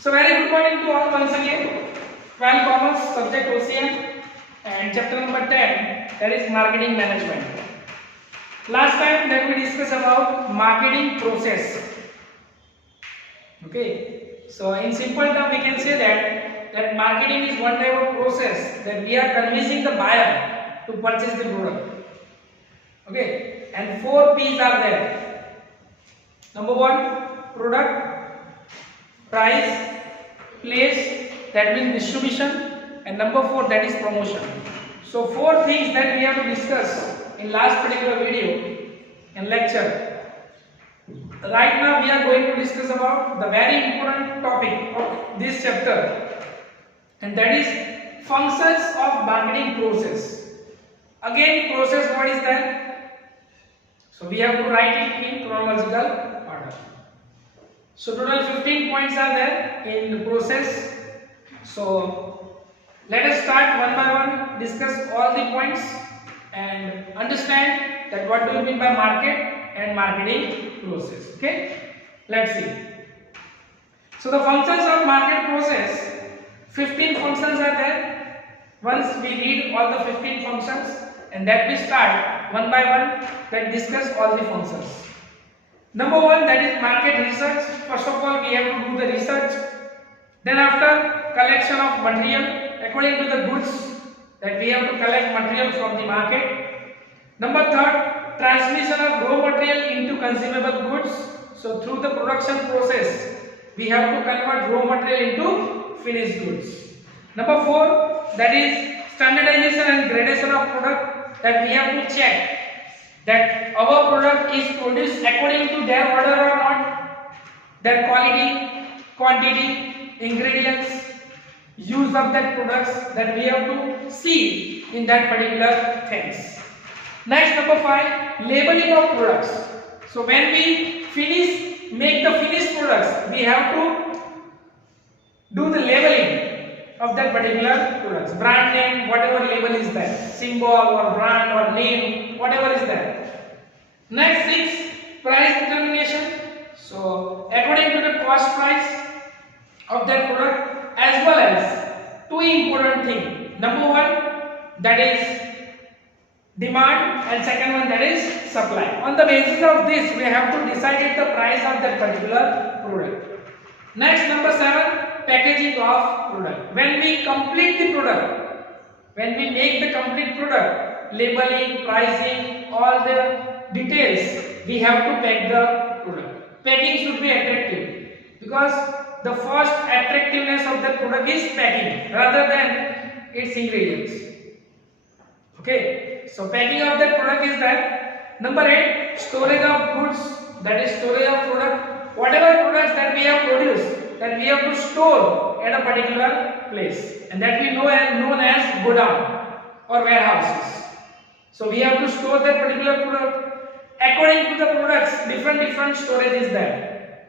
So very good morning to all once again. 12 commerce subject OCM and chapter number 10, that is marketing management. Last time that we discussed about marketing process. Okay. So in simple term we can say that marketing is one type of process that we are convincing the buyer to purchase the product. Okay. And 4 P's are there. Number 1, product, price, place, that means distribution, and number 4, that is promotion. So 4 things that we have to discuss in last particular video and lecture. Right now we are going to discuss about the very important topic of this chapter, and that is functions of marketing process. Again, process, what is that? So we have to write it in chronological order. So total 15 points are there in the process. So let us start one by one, discuss all the points and understand that what do you mean by market and marketing process. Okay, let's see. So the functions of market process, 15 functions are there. Once we read all the 15 functions, and that we start one by one, then discuss all the functions. Number 1, that is market research. First of all, we have to do the research. Then after, collection of material according to the goods, that we have to collect material from the market. Number 3, transmission of raw material into consumable goods. So through the production process, we have to convert raw material into finished goods. Number 4, that is standardization and gradation of product, that we have to check that our product is produced according to their order or not, their quality, quantity, ingredients, use of that products, that we have to see in that particular things. Next, number 5, labeling of products. So when we make the finished products, we have to do the labeling of that particular products, brand name, whatever label is there, symbol or brand or name, whatever is there. Next, 6, price determination. So according to the cost price of that product, as well as 2 important things. Number 1, that is demand, and second one, that is supply. On the basis of this, we have to decide the price of that particular product. Next, number 7, packaging of product. When we complete the product, when we make the complete product, labeling, pricing, all the details, we have to pack the product. Packing should be attractive, because the first attractiveness of the product is packing rather than its ingredients. Okay, so packing of that product is that. Number 8, storage of goods, that is storage of product. Whatever products that we have produced, that we have to store at a particular place, and that we know as known as godown or warehouses. So we have to store that particular product. According to the products, different storage is there.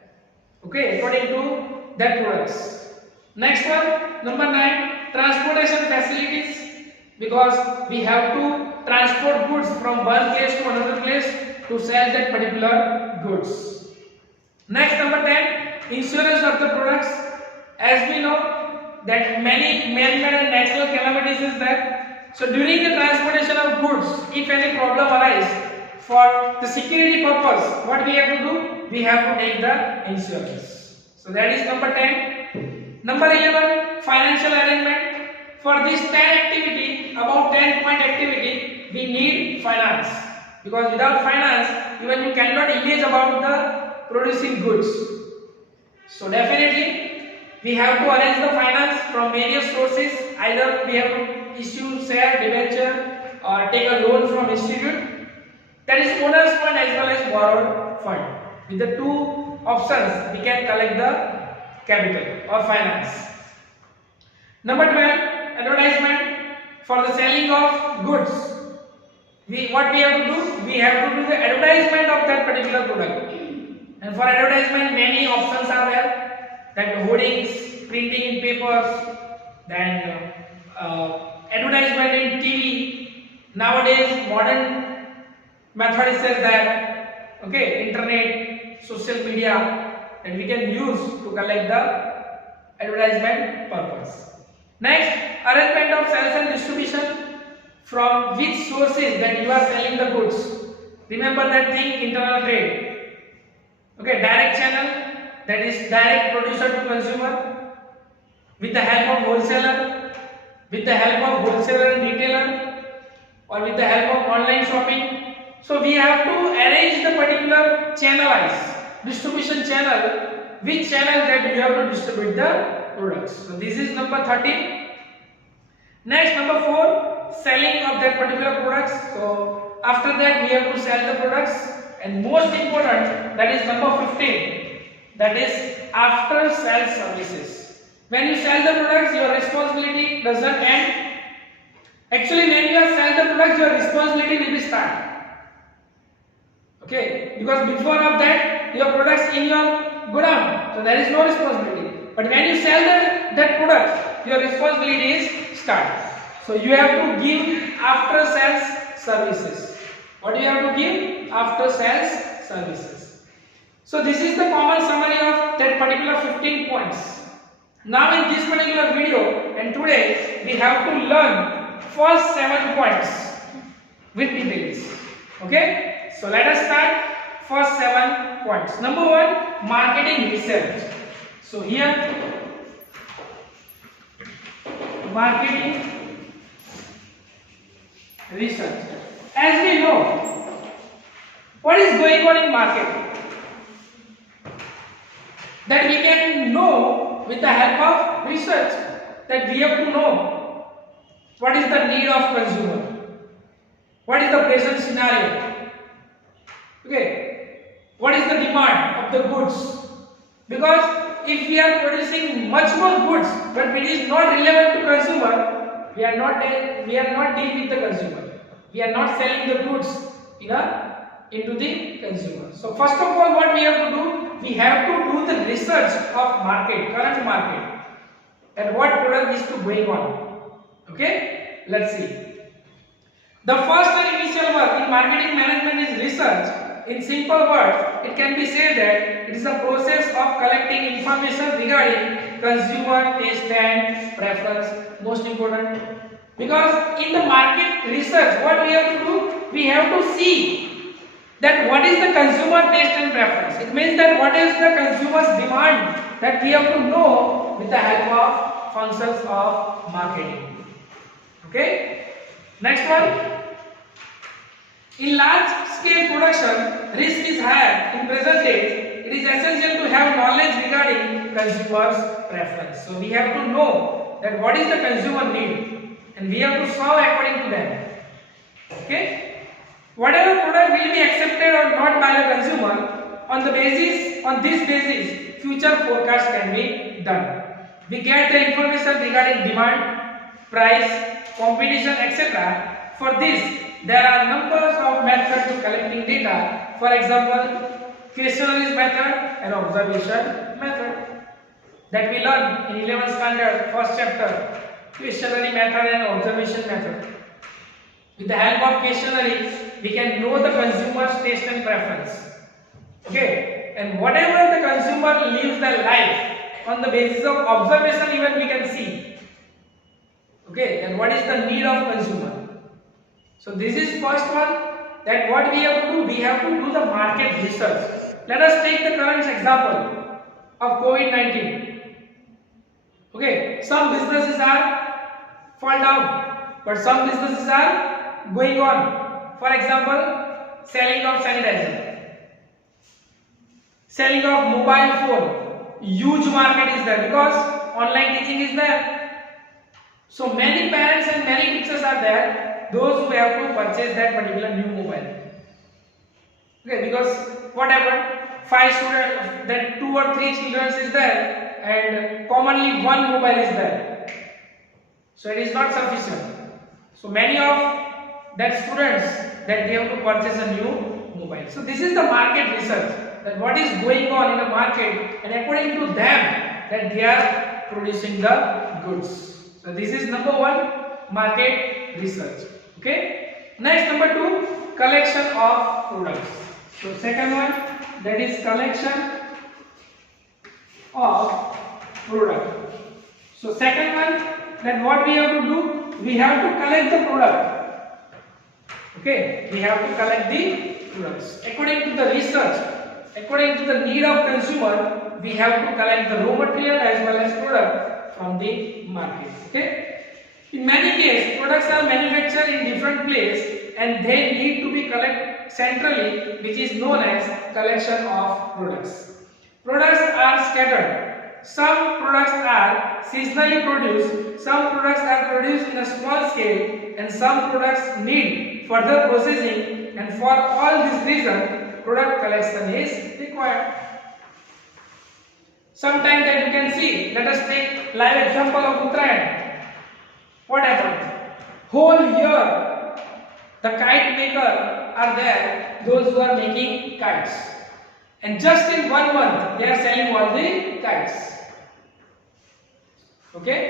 Okay, according to that products. Next one, number 9, transportation facilities, because we have to transport goods from one place to another place to sell that particular goods. Next, number 10, insurance of the products. As we know that many man-made and natural calamities is there. So during the transportation of goods, if any problem arises, for the security purpose, what we have to do? We have to take the insurance. So that is number 10. Number 11, financial arrangement. For this 10 activity, about 10-point activity, we need finance, because without finance, even you cannot imagine about the producing goods. So definitely, we have to arrange the finance from various sources. Either we have to issue share, debenture, or take a loan from institute. That is owner's fund as well as borrowed fund. With the 2 options, we can collect the capital or finance. Number 12, advertisement. For the selling of goods, what we have to do? We have to do the advertisement of that particular product. And for advertisement, many options are there. That hoardings, printing in papers, then advertisement in TV. Nowadays, modern method is that, okay, internet, social media, and we can use to collect the advertisement purpose. Next, arrangement of sales and distribution, from which sources that you are selling the goods. Remember that thing, internal trade. Okay, direct channel, that is direct producer to consumer, with the help of wholesaler, with the help of wholesaler and retailer, or with the help of online shopping. So we have to arrange the particular channelized distribution channel, which channel that you have to distribute the products. So this is number 13. Next, number 4, selling of that particular products. So after that we have to sell the products, and most important, that is number 15, that is after sales services. When you sell the products, your responsibility doesn't end. Actually, when you are sell the products, your responsibility will be start. Okay, because before of that your products in your godown, so there is no responsibility. But when you sell that product, your responsibility is start. So you have to give after sales services. What do you have to give? After sales services. So this is the common summary of that particular 15 points. Now in this particular video and today we have to learn first 7 points with details. Okay? So let us start first 7 points. Number 1, marketing research. So here, marketing research. As we know, what is going on in market, that we can know with the help of research, that we have to know what is the need of consumer, what is the present scenario, okay, what is the demand of the goods. Because if we are producing much more goods but it is not relevant to consumer, we are not dealing with the consumer. We are not selling the goods into the consumer. So first of all, what we have to do, we have to do the research of market, current market, and what product is to going on. Okay, let's see. The first and initial work in marketing management is research. In simple words, it can be said that it is a process of collecting information regarding consumer taste and preference. Most important, because in the market research, what we have to do, we have to see that what is the consumer taste and preference. It means that what is the consumer's demand, that we have to know with the help of functions of marketing. Okay. Next one. In large scale production, risk is higher. In present days, it is essential to have knowledge regarding consumers' preference. So we have to know that what is the consumer need, and we have to serve according to them. Okay? Whatever product will be accepted or not by the consumer, on this basis, future forecast can be done. We get the information regarding demand, price, competition, etc. For this, there are numbers of methods to collecting data. For example, questionnaire method and observation method that we learn in 11th standard, first chapter, questionnaire method and observation method. With the help of questionnaire, we can know the consumer's taste and preference. Okay, and whatever the consumer lives their life, on the basis of observation even we can see. Okay, and what is the need of consumer. So this is first one, that what we have to do, we have to do the market research. Let us take the current example of COVID-19. Okay, some businesses are fall down, but some businesses are going on. For example, selling of sanitizer, selling of mobile phone, huge market is there because online teaching is there. So many parents and many teachers are there, those who have to purchase that particular new mobile. Okay, because whatever, 5 students, then 2 or 3 children is there, and commonly one mobile is there. So it is not sufficient. So many of that students that they have to purchase a new mobile. So this is the market research, that what is going on in the market, and according to them that they are producing the goods. So this is number 1, market research. Okay. Next, number 2, collection of products. So second one, that is collection of product. So second one, then what we have to do? We have to collect the product. Okay, we have to collect the products. According to the research, according to the need of consumer, we have to collect the raw material as well as product from the market. Okay. In many cases, products are manufactured in different places and they need to be collected centrally, which is known as collection of products. Products are scattered. Some products are seasonally produced, some products are produced in a small scale, and some products need further processing, and for all these reasons, product collection is required. Sometimes that you can see, let us take live example of Uttarayan. What happened? Whole year, the kite maker are there, those who are making kites. And just in 1 month, they are selling all the kites. Okay?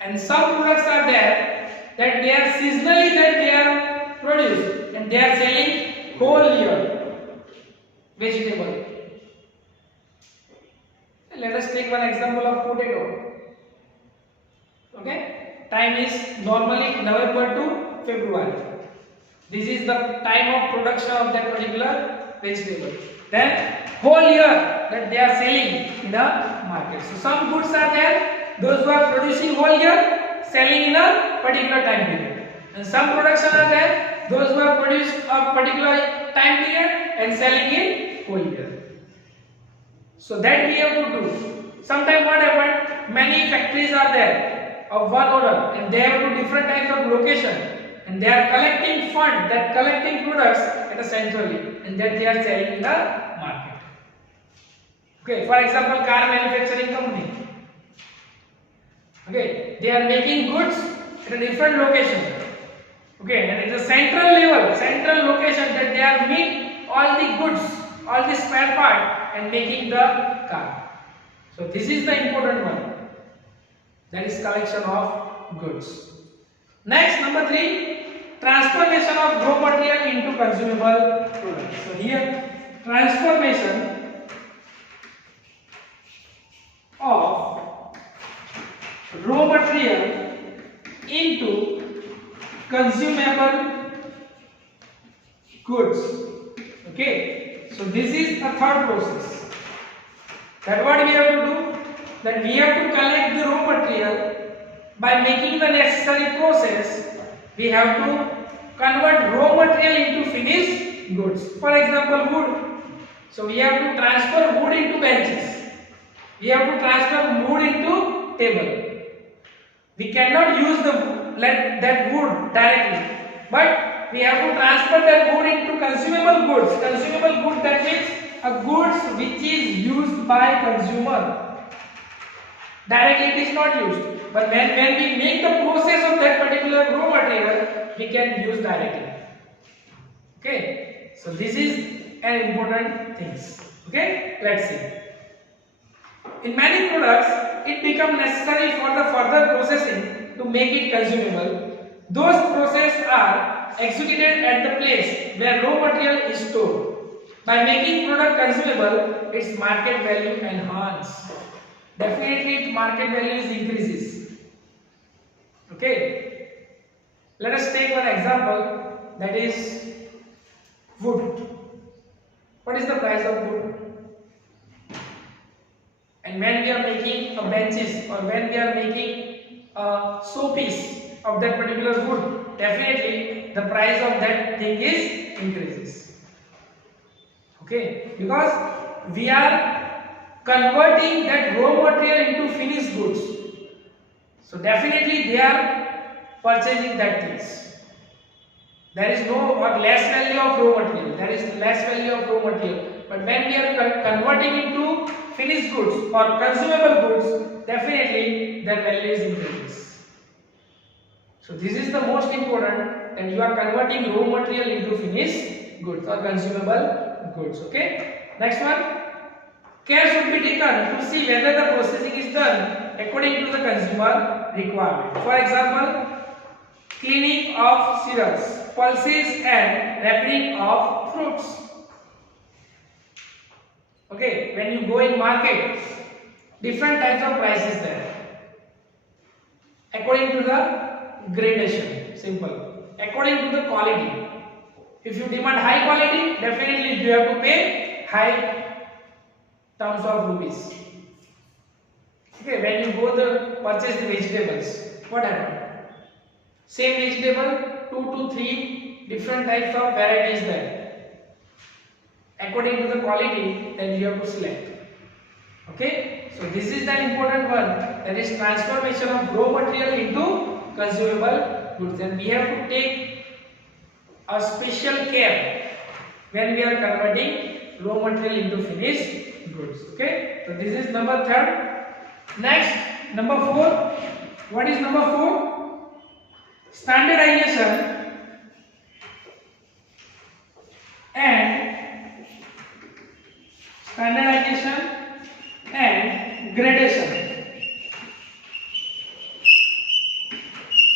And some products are there that they are seasonally that they are produced and they are selling whole year. Vegetable. Let us take one example of potato. Okay? Time is normally November to February. This is the time of production of that particular vegetable. Then whole year that they are selling in the market. So some goods are there, those who are producing whole year, selling in a particular time period. And some production are there, those who have produced a particular time period and selling in whole year. So that we have to do. Sometimes what happened, many factories are there of one order and they have two different types of location. And they are collecting fund, that collecting products at a centrally, and that they are selling in the market. Okay, for example, car manufacturing company. Okay, they are making goods at a different location. Okay, and it's a central level, central location that they are making all the goods, all the spare part, and making the car. So this is the important one. That is collection of goods. Next, number 3, transformation of raw material into consumable products. So here, transformation of raw material into consumable goods. Okay, so this is a third process. That what we have to do? That we have to collect the raw material. By making the necessary process, we have to convert raw material into finished goods. For example, wood. So we have to transfer wood into benches. We have to transfer wood into table. We cannot use that wood directly, but we have to transfer that wood into consumable goods. Consumable goods, that means a goods which is used by consumer. Directly it is not used. But when we make the process of that particular raw material, we can use directly. Okay, so this is an important thing. Okay, let's see. In many products, it becomes necessary for the further processing to make it consumable. Those processes are executed at the place where raw material is stored. By making product consumable, its market value enhances. Definitely, its market value increases. Okay, let us take one example, that is wood. What is the price of wood? And when we are making a benches or when we are making a showpiece of that particular wood, definitely the price of that thing is increases. Okay, because we are converting that raw material into finished goods. So definitely they are purchasing that things. There is no or less value of raw material. There is less value of raw material. But when we are converting into finished goods or consumable goods, definitely their value is increases. So this is the most important, that you are converting raw material into finished goods or consumable goods. Okay. Next one. Care should be taken to see whether the processing is done according to the consumer requirement. For example, cleaning of cereals, pulses and wrapping of fruits. Okay, when you go in market, different types of prices there according to the gradation. Simple. According to the quality. If you demand high quality, definitely you have to pay high terms of rupees. Okay, when you go to purchase the vegetables, what happened? Same vegetable, 2 to 3 different types of varieties there. According to the quality, then you have to select. Okay, so this is the important one, that is transformation of raw material into consumable goods. And we have to take a special care when we are converting raw material into finished goods. Okay, so this is number 3. Next, number 4. What is number 4? Standardization and gradation.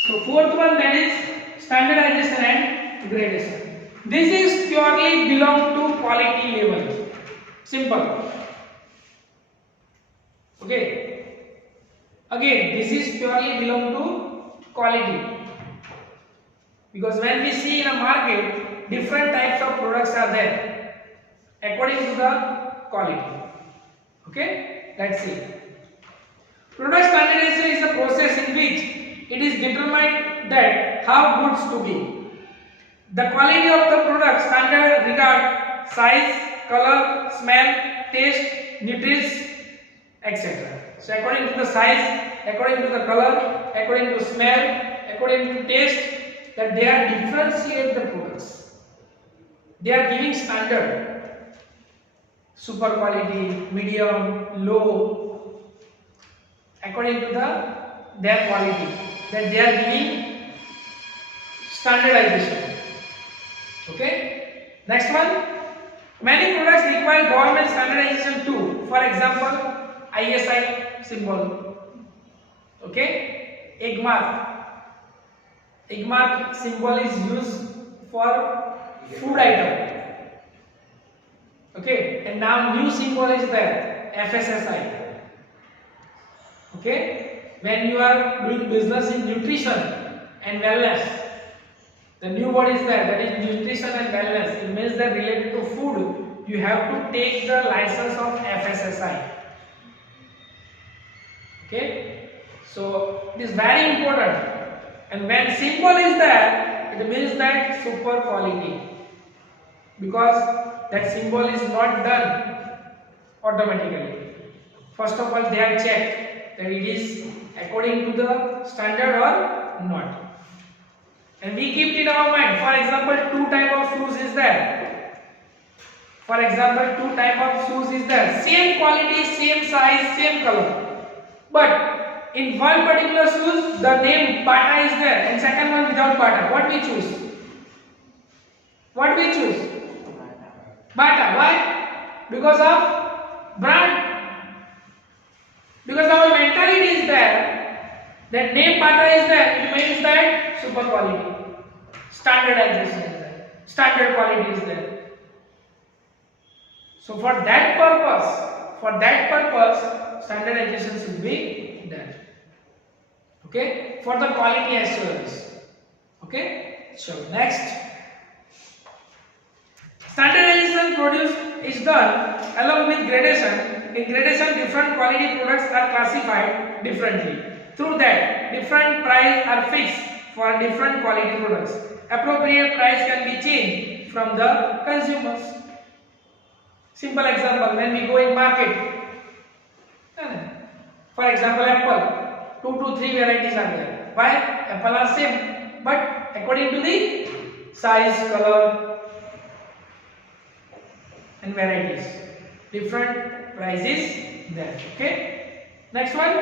So fourth one, that is standardization and gradation. This is purely belong to quality level. Simple. Okay. Again, this is purely belong to quality. Because when we see in a market, different types of products are there according to the quality. Okay, let's see. Product standardization is a process in which it is determined that how goods to be. The quality of the product standard regard size, color, smell, taste, nutrition, etc. So according to the size, according to the color, according to smell, according to taste, that they are differentiate the products. They are giving standard, super quality, medium, low, according to their quality, that they are giving standardization. Okay. Next one, many products require government standardization too. For example, ISI symbol. Okay, egg mark. Egg mark symbol is used for food item. Okay, and now new symbol is there, FSSI. Okay, when you are doing business in nutrition and wellness, the new word is there, that is nutrition and wellness. It means that related to food, you have to take the license of FSSI. Okay, so it is very important. And when symbol is there, it means that super quality, because that symbol is not done automatically. First of all, they are checked that it is according to the standard or not. And we keep it in our mind. For example, 2 type of shoes is there. For example, 2 type of shoes is there. Same quality, same size, same color. But in one particular shoes, the name Bata is there, and second one without Bata. What we choose? What we choose? Bata. Why? Because of brand. Because our mentality is there. That name Bata is there. It means that super quality. Standardization is there. Standard quality is there. So for that purpose, standardization should be done. Okay, for the quality assurance. Okay, so next, standardization is done along with gradation. In gradation, different quality products are classified differently. Through that, different price are fixed for different quality products. Appropriate price can be changed from the consumers. Simple example, when we go in market, for example, apple, 2 to 3 varieties are there. Why? Apple are same, but according to the size, color and varieties, different prices there. Okay. Next one.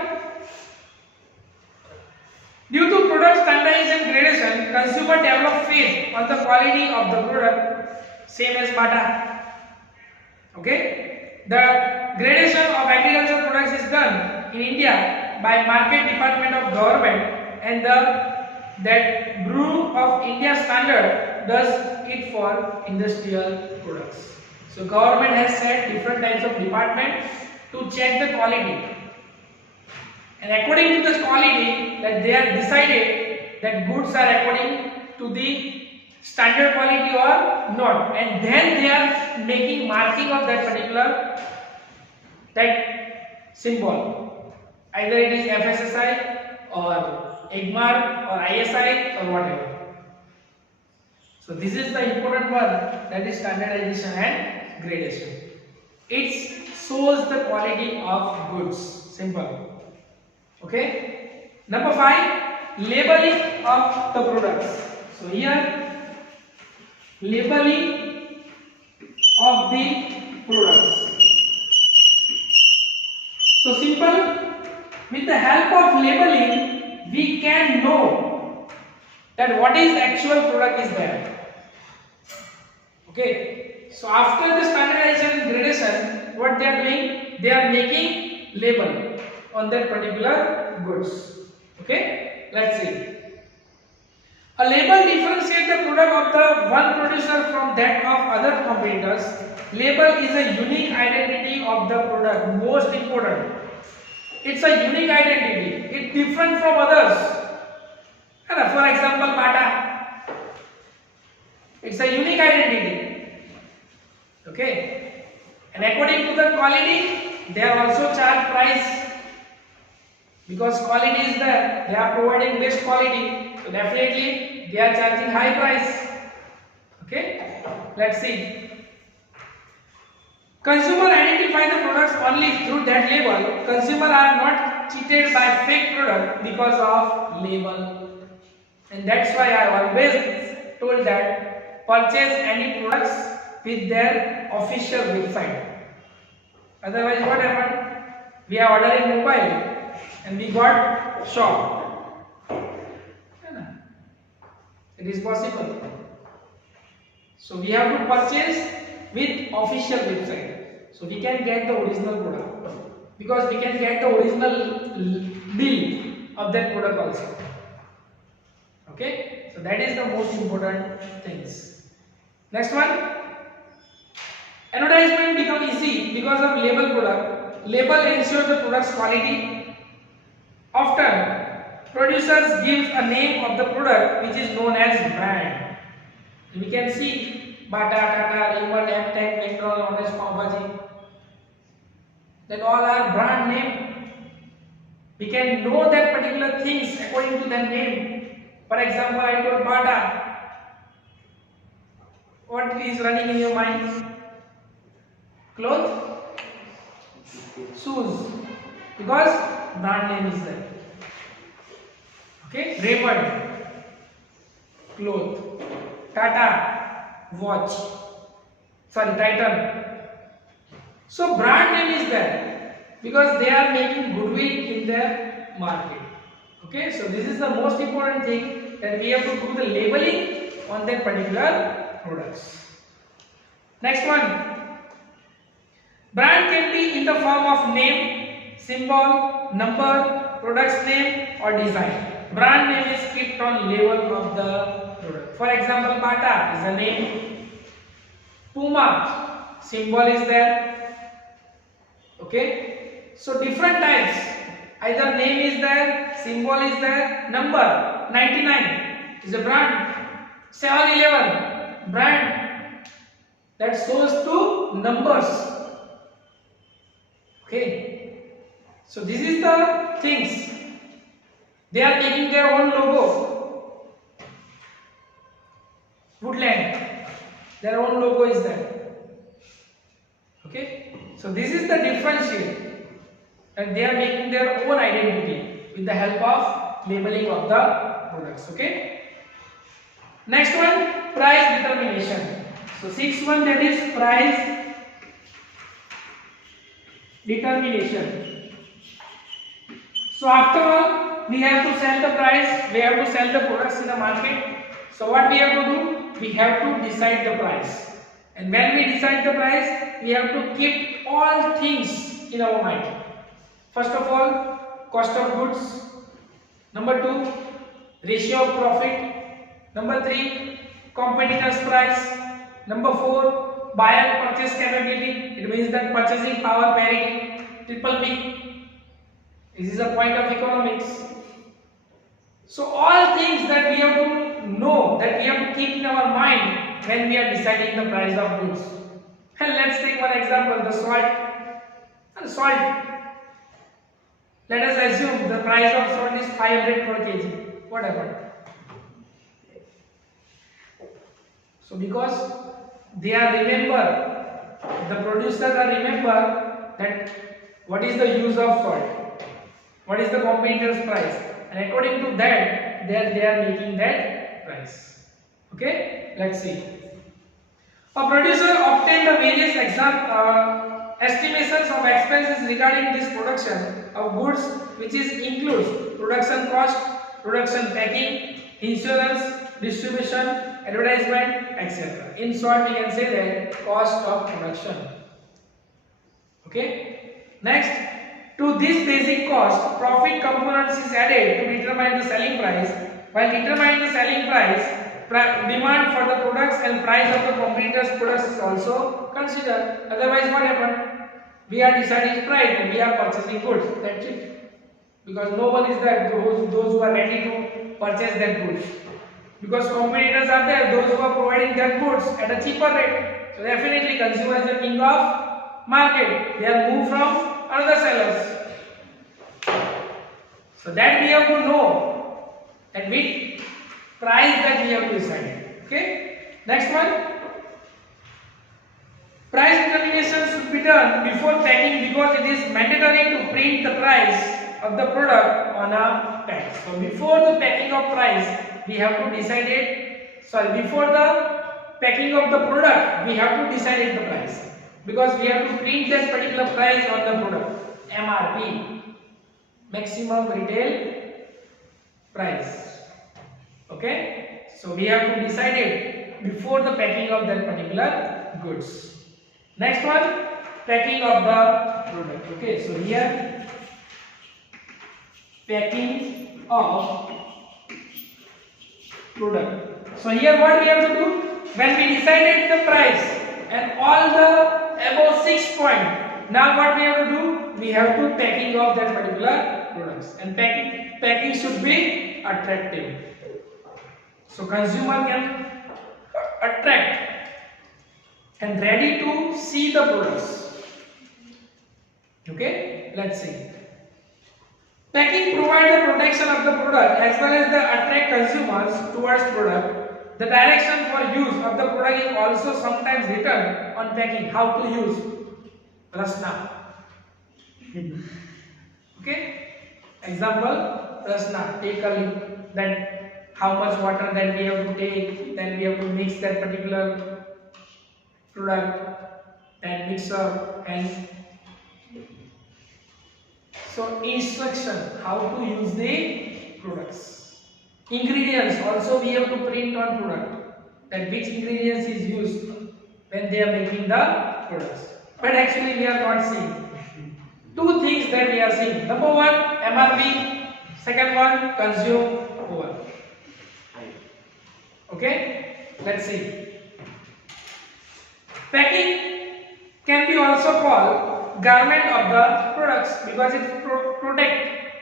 Due to product standardization gradation, consumer develop faith on the quality of the product, same as Bata. Okay. The gradation of agricultural products is done in India by Market Department of Government, and that Bureau of India Standard does it for industrial products. So government has set different types of department to check the quality and according to this quality that they are decided that goods are according to the standard quality or not, and then they are making marking of that particular that symbol, either it is FSSI or EGMAR or ISI or whatever. So this is the important one, that is standardization and gradation. It shows the quality of goods. Simple. Okay. Number 5, labeling of the products. So here, labeling of the products. So simple. With the help of labeling, we can know that what is actual product is there. Okay, so after the standardization and gradation, what they are doing? They are making label on that particular goods. Okay, let's see. A label differentiates the product of the one producer from that of other competitors. Label is a unique identity of the product. Most important. It's a unique identity. It's different from others. For example, Bata. It's a unique identity. Okay, and according to the quality, they are also charged price, because quality is there. They are providing best quality, so definitely they are charging high price. Okay, let's see. Consumer identify the products only through that label. Consumer are not cheated by fake product because of label, and that's why I always told that purchase any products with their official website. Otherwise, what happened? We are ordering mobile and we got shop. It is possible. So we have to purchase with official website. So we can get the original product, because we can get the original bill of that product also. Okay, so that is the most important things. Next one. Advertisement become easy because of label product. Label ensures the product's quality. Often, producers give a name of the product which is known as brand. We can see Bata, Tata, Raymond, M-Tech, McDonald's, Honest, Pav Bhaji. That all are brand name. We can know that particular things according to that name. For example, I told Bata. What is running in your mind? Clothes, shoes, because brand name is there. Okay, Raymond, cloth, Tata, watch, sorry, Titan. So brand name is there because they are making goodwill in their market. Okay, so this is the most important thing, that we have to do the labeling on that particular products. Next one. Brand can be in the form of name, symbol, number, product's name or design. Brand name is kept on label of the product. For example, Bata is a name. Puma, symbol is there. Okay. So different types. Either name is there, symbol is there, number 99 is a brand. 7-Eleven, brand that shows to numbers. Okay, so this is the things. They are making their own logo. Woodland, their own logo is there. Okay, so this is the differentiate, and they are making their own identity with the help of labeling of the products. Okay. Next one, price determination. So 6th one, that is price determination. So after all, we have to sell the price, we have to sell the products in the market. So what we have to do? We have to decide the price. And when we decide the price, we have to keep all things in our mind. First of all, cost of goods. Number 2, ratio of profit. Number 3, competitor's price. Number 4, buyer purchase capability. It means that purchasing power parity. Triple P. This is a point of economics. So all things that we have to know, that we have to keep in our mind when we are deciding the price of goods. And let's take one example, the salt. Let us assume the price of salt is 500 per kg. What happened? So because they are remember, the producers are remember that what is the use of salt, what is the competitor's price, and according to that they are making that price. Okay, let's see. A producer obtained the various estimations of expenses regarding this production of goods, which includes production cost, production packing, insurance, distribution, advertisement, etc. In short, we can say that cost of production. Okay. Next, to this basic cost, profit components is added to determine the selling price. While determining the selling price, demand for the products and price of the competitors' products is also considered. Otherwise, what happened? We are deciding price and we are purchasing goods. That's it. Because no one is there, those who are ready to purchase that goods. Because competitors are there, those who are providing their goods at a cheaper rate. So definitely consumer is the king of market. They are moved from other sellers. So that we have to know at which price that we have to decide. Okay. Next one. Price determination should be done before packing because it is mandatory to print the price of the product on a pack. So before the packing of price, we have to decide it. Sorry, before the packing of the product, we have to decide the price because we have to print that particular price on the product. MRP, maximum retail price. Okay, so we have to decide it before the packing of that particular goods. Next one, packing of the product. Okay, so here packing of product. So here what we have to do, when we decided the price and all the above 6 points, now what we have to do, we have to packing of that particular products, and packing should be attractive. So consumer can attract and ready to see the products. Okay, let's see. Packing provides the protection of the product as well as the attract consumers towards product. The direction for use of the product is also sometimes written on packing. How to use rasna. Okay. Example, rasna. Take a look that how much water that we have to take. Then we have to mix that particular product and mixer and so instruction how to use the products. Ingredients also we have to print on product that which ingredients is used when they are making the products. But actually we are not seeing. Two things that we are seeing. Number one, MRP. Second one, consume over. Okay, let's see. Packing can be also called garment of the products because it protect.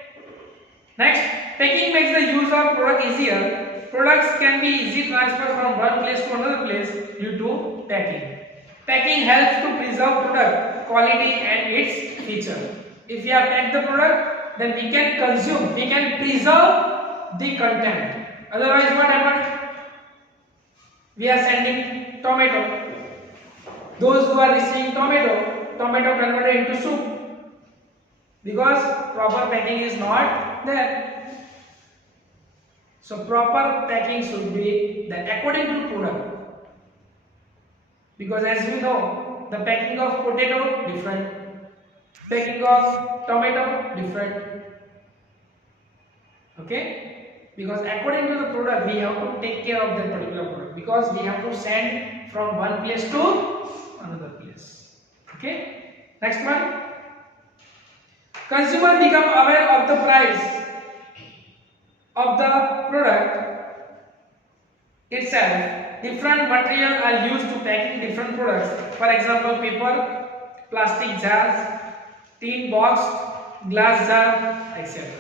Next, packing makes the use of product easier. Products can be easily transferred from one place to another place due to packing. Packing helps to preserve product quality and its feature. If we have packed the product, then we can consume, we can preserve the content. Otherwise, what happened? We are sending tomato. Those who are receiving tomato converted into soup because proper packing is not there. So proper packing should be that according to product. Because as we know, the packing of potato different, packing of tomato different. Okay? Because according to the product, we have to take care of that particular product because we have to send from one place to another place. Okay? Next one. Consumer become aware of the price of the product itself. Different materials are used to packing different products. For example, paper, plastic jars, tin box, glass jar, etc.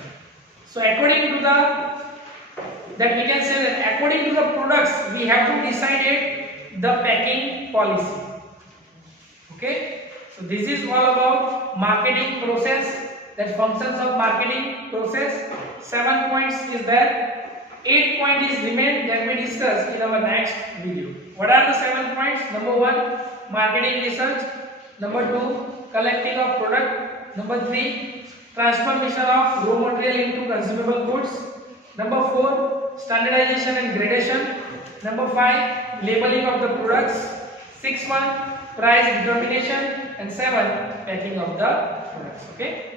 So according to that we can say that according to the products we have to decide the packing policy. Okay, so this is all about marketing process, that functions of marketing process. 7 points is there, 8 point is remain that we discuss in our next video. What are the 7 points? Number 1, marketing research. Number 2, collecting of product. Number 3, transformation of raw material into consumable goods. Number 4, standardization and gradation. Number 5, labeling of the products. 6 1, price determination, and 7, packing of the products. Okay.